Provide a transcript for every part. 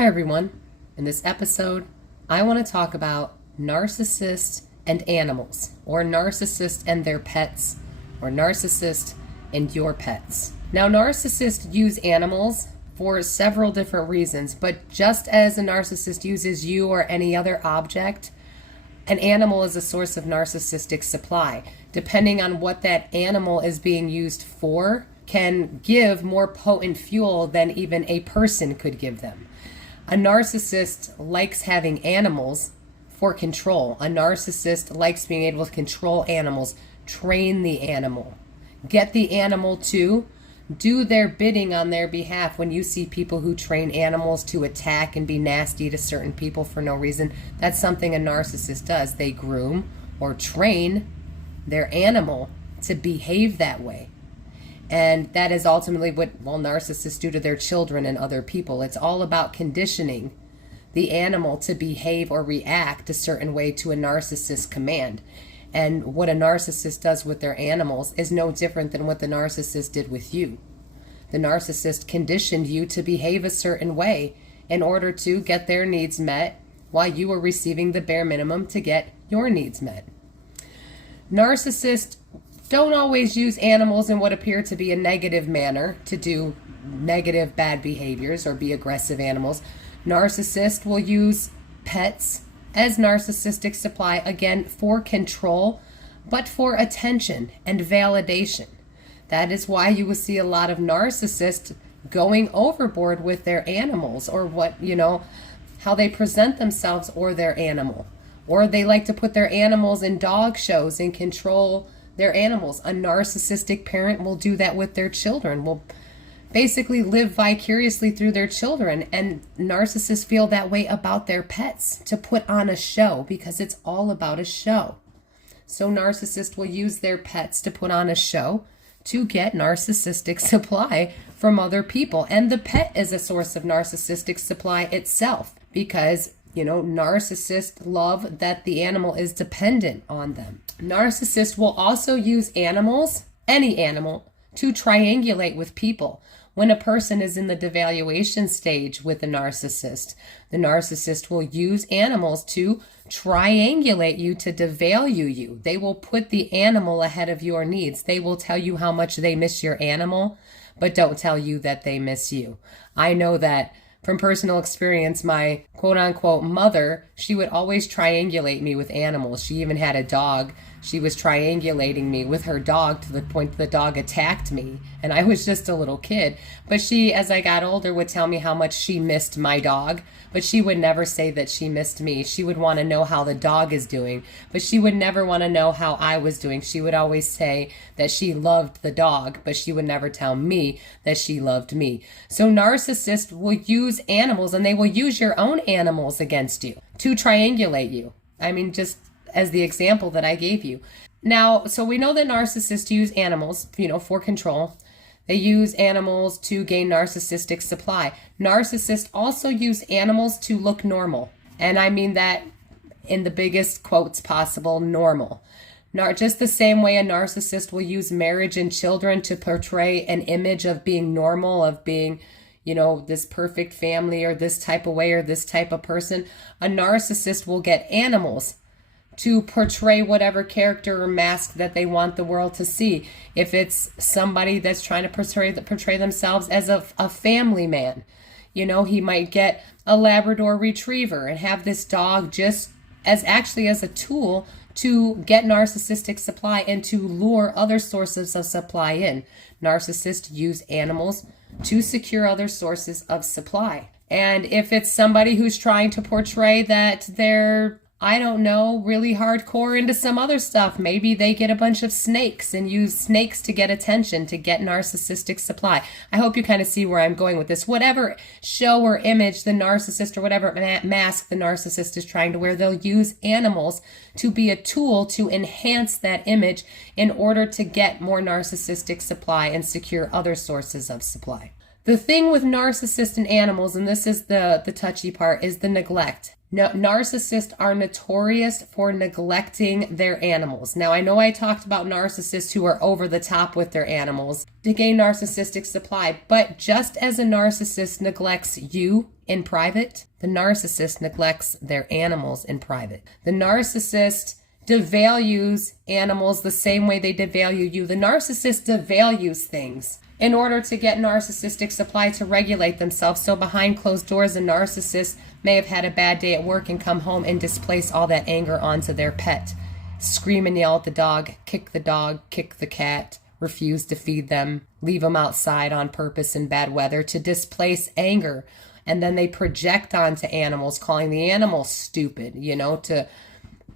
Hi, everyone. In this episode, I want to talk about narcissists and animals, or narcissists and their pets, or narcissists and your pets. Now, narcissists use animals for several different reasons, but just as a narcissist uses you or any other object, an animal is a source of narcissistic supply. Depending on what that animal is being used for, can give more potent fuel than even a person could give them. A narcissist likes having animals for control. A narcissist likes being able to control animals, train the animal, get the animal to do their bidding on their behalf. When you see people who train animals to attack and be nasty to certain people for no reason, that's something a narcissist does. They groom or train their animal to behave that way. And that is ultimately what, narcissists do to their children and other people. It's all about conditioning the animal to behave or react a certain way to a narcissist's command. And what a narcissist does with their animals is no different than what the narcissist did with you. The narcissist conditioned you to behave a certain way in order to get their needs met while you were receiving the bare minimum to get your needs met. Narcissists don't always use animals in what appear to be a negative manner to do negative bad behaviors or be aggressive animals. Narcissists will use pets as narcissistic supply, again, for control, but for attention and validation. That is why you will see a lot of narcissists going overboard with their animals, or how they present themselves or their animal. Or they like to put their animals in dog shows and control their animals. A narcissistic parent will do that with their children, will basically live vicariously through their children. And narcissists feel that way about their pets, to put on a show, because it's all about a show. So narcissists will use their pets to put on a show to get narcissistic supply from other people. And the pet is a source of narcissistic supply itself, because narcissists love that the animal is dependent on them. Narcissists will also use animals, any animal, to triangulate with people. When a person is in the devaluation stage with a narcissist, the narcissist will use animals to triangulate you, to devalue you. They will put the animal ahead of your needs. They will tell you how much they miss your animal, but don't tell you that they miss you. I know that from personal experience. My quote-unquote mother, she would always triangulate me with animals. She even had a dog. She was triangulating me with her dog to the point the dog attacked me, and I was just a little kid. But she, as I got older, would tell me how much she missed my dog, but she would never say that she missed me. She would want to know how the dog is doing, but she would never want to know how I was doing. She would always say that she loved the dog, but she would never tell me that she loved me. So narcissists will use animals, and they will use your own animals against you to triangulate you. I mean, just as the example that I gave you. Now, so we know that narcissists use animals, for control. They use animals to gain narcissistic supply. Narcissists also use animals to look normal. And I mean that in the biggest quotes possible, normal. Just the same way a narcissist will use marriage and children to portray an image of being normal, of being this perfect family, or this type of way, or this type of person. A narcissist will get animals to portray whatever character or mask that they want the world to see. If it's somebody that's trying to portray themselves as a family man, he might get a Labrador Retriever and have this dog just as a tool to get narcissistic supply and to lure other sources of supply in. Narcissists use animals to secure other sources of supply. And if it's somebody who's trying to portray that they're really hardcore into some other stuff. Maybe they get a bunch of snakes and use snakes to get attention, to get narcissistic supply. I hope you kind of see where I'm going with this. Whatever show or image the narcissist, or whatever mask the narcissist is trying to wear, they'll use animals to be a tool to enhance that image in order to get more narcissistic supply and secure other sources of supply. The thing with narcissists and animals, and this is the touchy part, is the neglect. Narcissists are notorious for neglecting their animals. Now, I know I talked about narcissists who are over the top with their animals to gain narcissistic supply, but just as a narcissist neglects you in private, the narcissist neglects their animals in private. The narcissist devalues animals the same way they devalue you. The narcissist devalues things in order to get narcissistic supply to regulate themselves. So behind closed doors, a narcissist may have had a bad day at work and come home and displace all that anger onto their pet. Scream and yell at the dog, kick the cat, refuse to feed them, leave them outside on purpose in bad weather to displace anger. And then they project onto animals, calling the animal stupid, to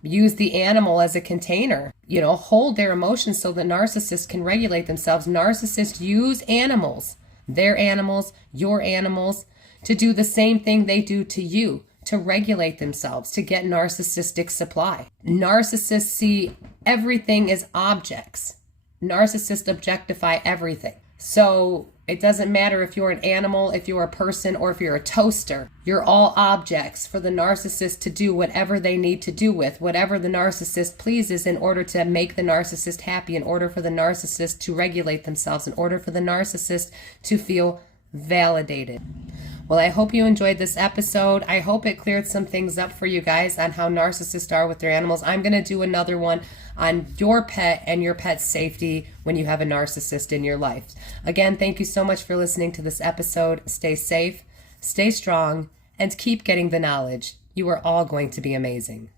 use the animal as a container, hold their emotions so that narcissists can regulate themselves. Narcissists use animals, their animals, your animals, to do the same thing they do to you, to regulate themselves, to get narcissistic supply. Narcissists see everything as objects. Narcissists objectify everything. So it doesn't matter if you're an animal, if you're a person, or if you're a toaster. You're all objects for the narcissist to do whatever they need to do with, whatever the narcissist pleases in order to make the narcissist happy, in order for the narcissist to regulate themselves, in order for the narcissist to feel validated. Well, I hope you enjoyed this episode. I hope it cleared some things up for you guys on how narcissists are with their animals. I'm going to do another one on your pet and your pet's safety when you have a narcissist in your life. Again, thank you so much for listening to this episode. Stay safe, stay strong, and keep getting the knowledge. You are all going to be amazing.